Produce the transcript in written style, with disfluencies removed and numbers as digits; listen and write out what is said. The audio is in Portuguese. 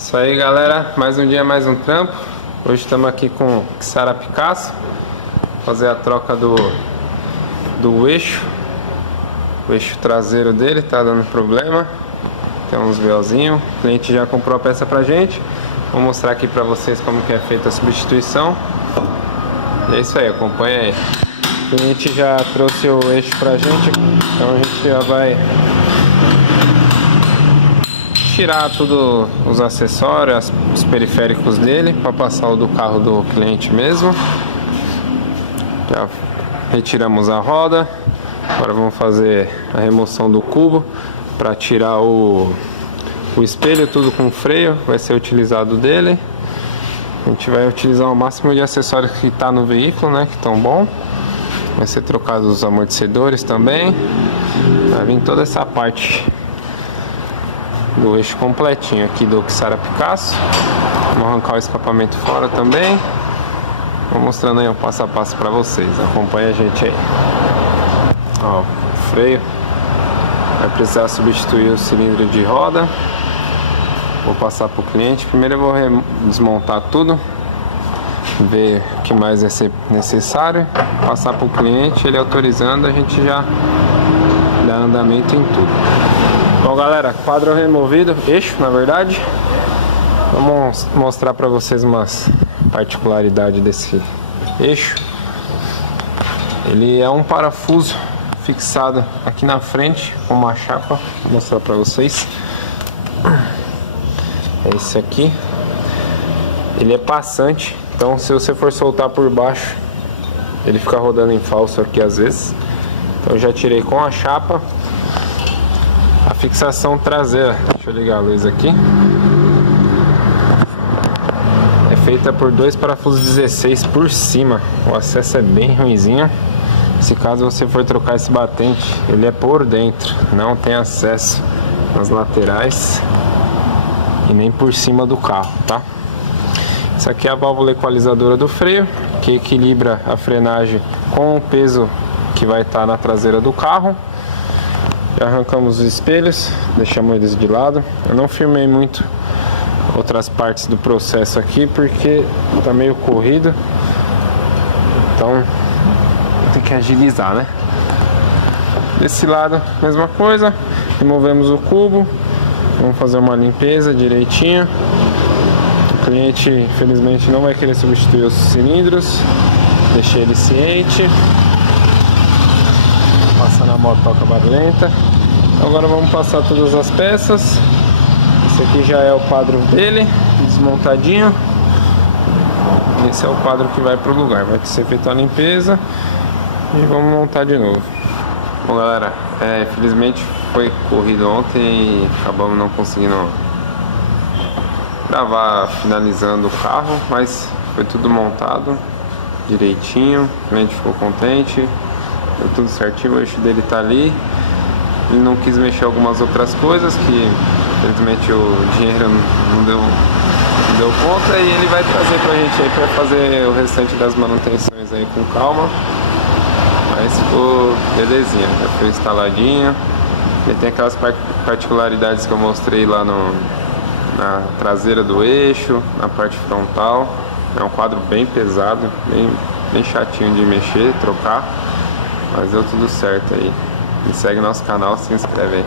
Isso aí, galera, mais um dia, mais um trampo. Hoje estamos aqui com o Xara Picasso, fazer a troca do eixo. O eixo traseiro dele tá dando problema, tem uns véuzinhos. O cliente já comprou a peça pra gente. Vou mostrar aqui pra vocês como que é feita a substituição. E é isso aí, acompanha aí. O cliente já trouxe o eixo pra gente, então a gente já vai tirar tudo, os acessórios, os periféricos dele, para passar o do carro do cliente mesmo. Já retiramos a roda. Agora vamos fazer a remoção do cubo para tirar o espelho, tudo com freio, vai ser utilizado dele. A gente vai utilizar o máximo de acessórios que está no veículo, né, que estão bom. Vai ser trocado os amortecedores também. Vai vir toda essa parte do eixo completinho aqui do Xara Picasso. Vamos arrancar o escapamento fora também. Vou mostrando aí o passo a passo para vocês. Acompanha a gente aí. Ó, o freio. Vai precisar substituir o cilindro de roda. Vou passar para o cliente. Primeiro eu vou desmontar tudo, ver o que mais vai ser necessário, passar para o cliente. Ele autorizando, a gente já dá andamento em tudo. Bom, galera, quadro removido, eixo na verdade. Vamos mostrar para vocês umas particularidades desse eixo. Ele é um parafuso fixado aqui na frente com uma chapa. Vou mostrar para vocês. É esse aqui. Ele é passante, então se você for soltar por baixo, ele fica rodando em falso aqui às vezes. Então eu já tirei com a chapa. A fixação traseira, deixa eu ligar a luz aqui, é feita por dois parafusos 16 por cima. O acesso é bem ruinzinho. Se caso você for trocar esse batente, ele é por dentro, não tem acesso nas laterais e nem por cima do carro, tá? Isso aqui é a válvula equalizadora do freio, que equilibra a frenagem com o peso que vai estar na traseira do carro. Já arrancamos os espelhos, deixamos eles de lado. Eu não filmei muito outras partes do processo aqui porque tá meio corrido, então tem que agilizar, né? Desse lado, mesma coisa. Removemos o cubo, vamos fazer uma limpeza direitinho. O cliente infelizmente não vai querer substituir os cilindros, deixei ele ciente. Passando a motoca barulhenta. Agora vamos passar todas as peças. Esse aqui já é o quadro dele, desmontadinho. Esse é o quadro que vai para o lugar. Vai ser feita a limpeza e vamos montar de novo. Bom, galera, infelizmente foi corrido ontem e acabamos não conseguindo gravar finalizando o carro, mas foi tudo montado direitinho. O cliente ficou contente. Deu tudo certinho, o eixo dele tá ali. Ele não quis mexer algumas outras coisas que infelizmente o dinheiro não deu conta, e ele vai trazer pra gente aí pra fazer o restante das manutenções aí com calma. Mas ficou belezinha, já foi instaladinho. Ele tem aquelas particularidades que eu mostrei lá na traseira do eixo, na parte frontal. É um quadro bem pesado, bem chatinho de mexer, trocar. Mas deu tudo certo aí. E segue nosso canal, se inscreve aí.